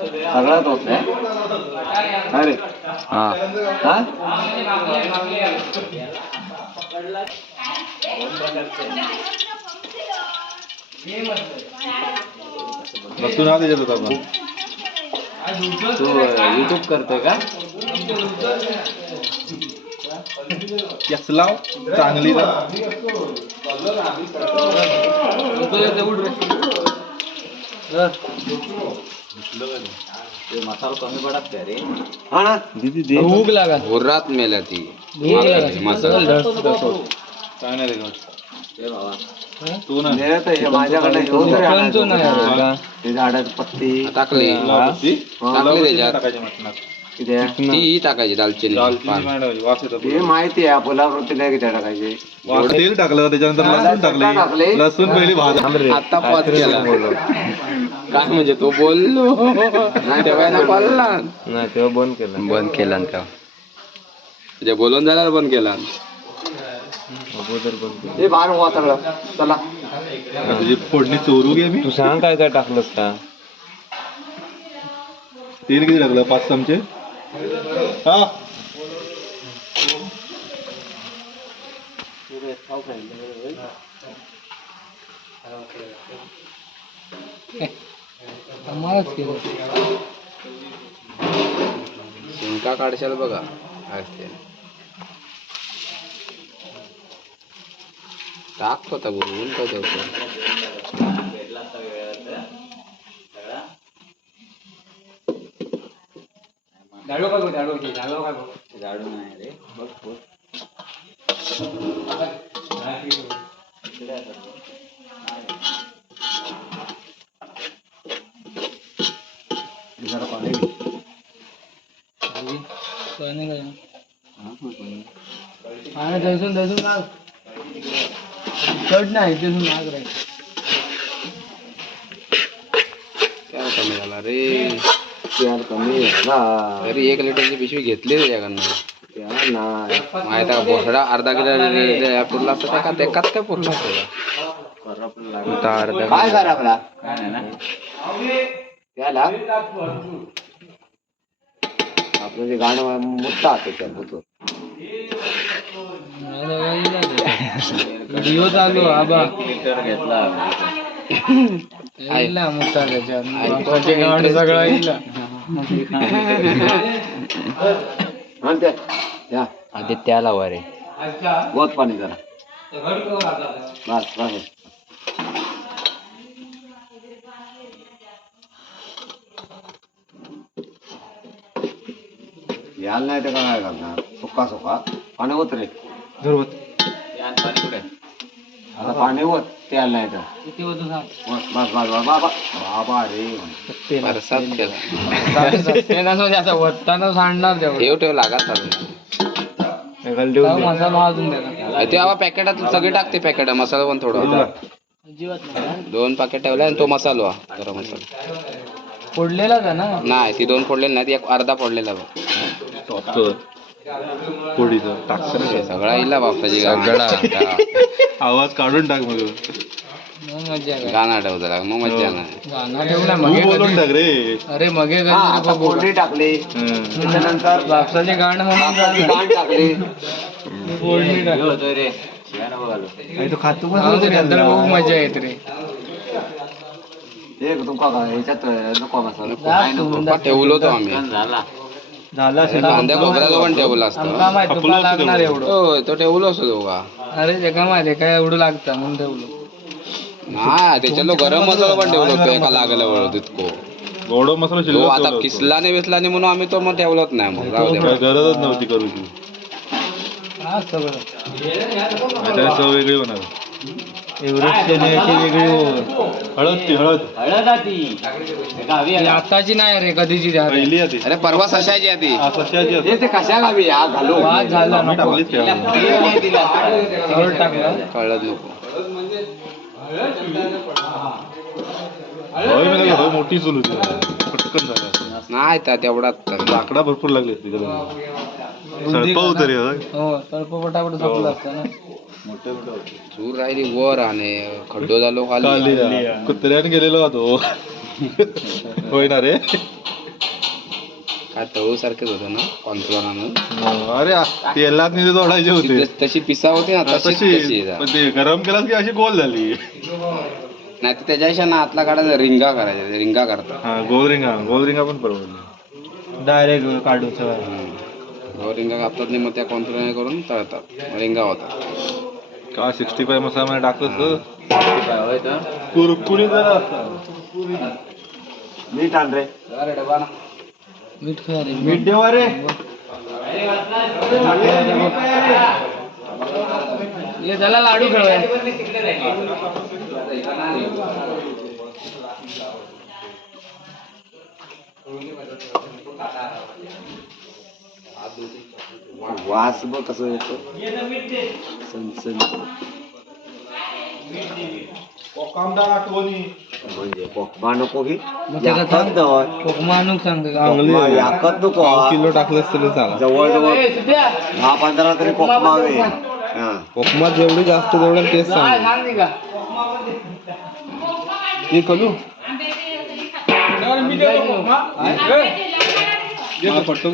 सगळ्यात होत आहे अरे हा त्याच्यात होता तू युट्यूब करतोय का लाव चांगली लाव ते मसाला कमी पडत का रे हा ना भूक लागा. हुर्रात मेल्या ती. भूक लागा. मसाला काय नाही रे गं. ते बाबा. तू ना. नेत आहे, माझ्याकडे घेऊन तरी आणायचं. नाही? ते झाडाची पत्ती. टाकली. त्याच्यात. टाकायची मटणात. किती आहे? ती टाकायची दालचिनी. दालचिनी पान. नाही टाकायची, वास येतो ते माहिती आहे पुलावरती नाही किती टाकायचे. वास तेल टाकलं त्याच्यानंतर लसूण टाकले. टाकली. लसूण पहिली भाज आता पॉज केला. काय म्हणजे तो बोललो? तेव्हा ना बोलला. नाही तेव्हा बंद केलं. बंद केला ना तेव्हा. म्हणजे बोलून झाल्यावर बंद केला. अगोदर बंद केलं. हे बाहेर व्हा सगळं. चला. तुझी फोडणी चोरू घे मी. तू सांग काय काय टाकलंस का? तेल किती टाकलं? पाच चमचे? हा. शिंका काढशाल बघा. काय असते टाक होता बोलून काय ठेवतो झाडू नाही रे बघ बघ. जरा पाणी घे. काय कमी झाला रे? तेल कमी आहे ना? तरी एक लिटरची पिशवी घेतली त्याच्याकडनं तेल नाही माहिती आहे का बोसडा अर्धा किलो पुरला असता का ते कात काय पुरला असता करपलं लागलं. का अर्धा काय करा आपला त्याला आपलं जे गाणं मुद्दा आहे त्या बुतो व्हिडिओ चालू आबा. घेतला येईल मोठा त्याच्यात. सगळं येईल. हा त्या त्या आधी त्याला वा रे बहुत पाणी जरा बस बस. याल नाही तर काय करणार सुका सुका पाणी रे आता पाणी होत त्याला नाही तर बस बस बस बस बाबा बाबा रे परसाद केला असं सांडणार तेवढं ठेव ठेव लागा चालू मसाला देणार ते पॅकेटात सगळे टाकते पॅकेट मसाला पण थोडा दोन पॅकेट ठेवले आणि तो मसाला गरम मसाला फोडलेलाच आहे ना नाही ती दोन फोडलेली नाही ती एक अर्धा फोडलेला बघ टाकतं हे सगळा इला बापसाची गाणा आवाज काढून टाक मग. गाणं आठवतं लाग मग मजा नाही गाणं ठेवलं मगे बोलून कधी? टाक रे. अरे मगे हा टाकली. हं. त्याच्यानंतर बापसाचे गाणं म्हणून कापसाची गाण टाकली. रे. दे, नंतर खूप मजा येते रे. हे तुमका काय ह्याच्यात नको मसाला जा तू. पप्पा ठेवलो झाला कांद्या खोबऱ्याचं पण ठेवलं असतं. आमका माहीत तुला लागणार एवढं. होय तो ठेवलो असतो दोघा अरे ते का माहिती काय एवढं लागतं म्हणून ठेवलं. नाही गरम मसाला पण ठेवलो होतो एका लागल्या वेळ तितको गोडो मसाला तो शिल्लक आता ठेवला होता. किसलाने बिसलाने म्हणून आम्ही तो मग ठेवलोच नाही मग. जाऊ दे. काय गरजच नव्हती करूची. हा सगळं. चव वेगळी होणार. एव्हरेस्ट वेगळी हळद ती हळद. आताची नाही रे कधीची झाली पहिली आधी अरे परवा सशाची आधी हा, सश्याची असते. ते कशा गावी हा घालू. वाद झाला आम्ही नको. टाकलीच ठेवा. हळद टाकलं कळत नको. होय म्हणजे होय मोठी चूल होती. पटकन झालं. नाही त्या तेवढाच लाकडा भरपूर लागले असते सळपाव तरी. हो तर पटापट संपलं असतं ना. चूर राहिली वर आणि खड्डो झालो खाली कुत्र्याने गेलेलो होतो. होय ना रे. काय तळू सारखेच होतं ना कॉर्नफ्लोअर आणून अरे तेलात निजे जोडायचे होते. ती तशी पिसा होती ना तशी तशी. पण ते गरम केलास की अशी गोल झाली? नाही तर त्याच्यापेक्षा ना आतला काढायचा रिंगा करायचा रिंगा करतात. हा गोल रिंगा गोल रिंगा पण परवडली. डायरेक्ट हम्म. रिंगा कापतात नाही मग त्या कॉर्नफ्लोअर करून तळतात. रिंगा होतात. का सिक्स्टी फाय मसाला मध्ये टाकलं कुरकुरी जरा मीठ आण रे. मीठ खा रे. मीठ देवा रे. ये त्याला लाडू खेळूया वास बघ कसं येतो. सनसन. म्हणजे नको की याकत. जवळ कोकमा आणून सांगते याकत नको किलो टाकलंस तरी चाला जवळ जवळ दहा पंधरा तरी कोकमा हवे. हा. कोकमा जेवढी जास्त तेवढं टेस्ट सांग सांग का कलू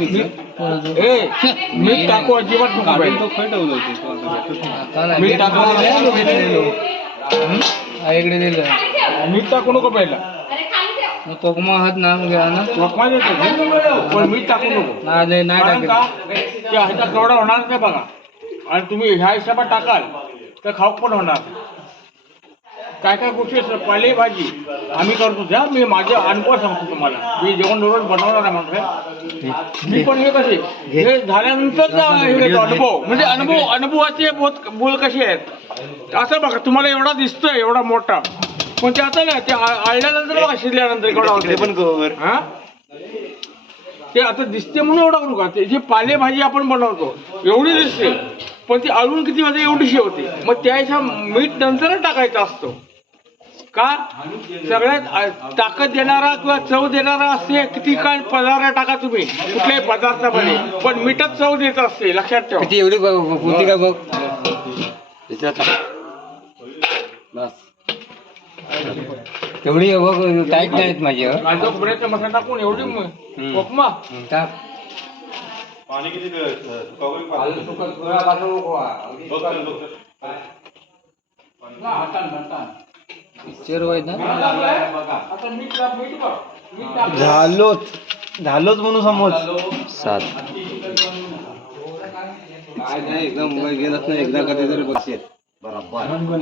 मीठ टाकू अजिबात मीठ इकडे दिलं मीठ टाकू नको पहिला. मग कोकमा आहात ना घ्या ना. लोकमा देतो पण मीठ टाकू नको. नाही नाही कारण टाकेल का ते ह्याचा केवढा होणार नाही बघा. आणि तुम्ही ह्या हिशोबात टाकाल तर खाऊक पण होणार. काय काय गोष्टी असतात पालेभाजी. आम्ही करतो. त्या मी माझे अनुभव सांगतो तुम्हाला. मी जेवण दररोज बनवणार आहे म्हणतो मी पण हे कसे हे झाल्यानंतर अनुभव. म्हणजे अनुभव अनुभवाचे बोध बोल कसे आहेत? असं बघा तुम्हाला एवढा दिसतोय एवढा मोठा. पण ते आता ना ते आळल्यानंतर बघा शिजल्यानंतर केवढा होतोय. पण हा? ते आता दिसते म्हणून एवढा करू का? ते जी पालेभाजी आपण बनवतो एवढी दिसते. पण ती अळून किती वाजता एवढीशी होती. मग त्याच्या मीठ नंतरच टाकायचा असतो. का? सगळ्यात ताकद देणारा किंवा चव देणारा असते किती काय पदार्थ टाका तुम्ही? कुठल्याही पदार्थामध्ये पण मीठच चव देत असते लक्षात ठेवा. किती एवढी होती का बघ? बस. तेवढी बघ टाईट नाहीत माझी कांदा खोबऱ्याचा मसाला टाकून एवढी म- उपमा? टाक. पाणी किती पिक्चर होय ना आता मीठ टाक, मीठ बघ. मीठ टाक. झालोच. झालोच म्हणून समज सात. काय नाही एकदम गेलंच नाही एकदा कधी तरी बसेल बरोबर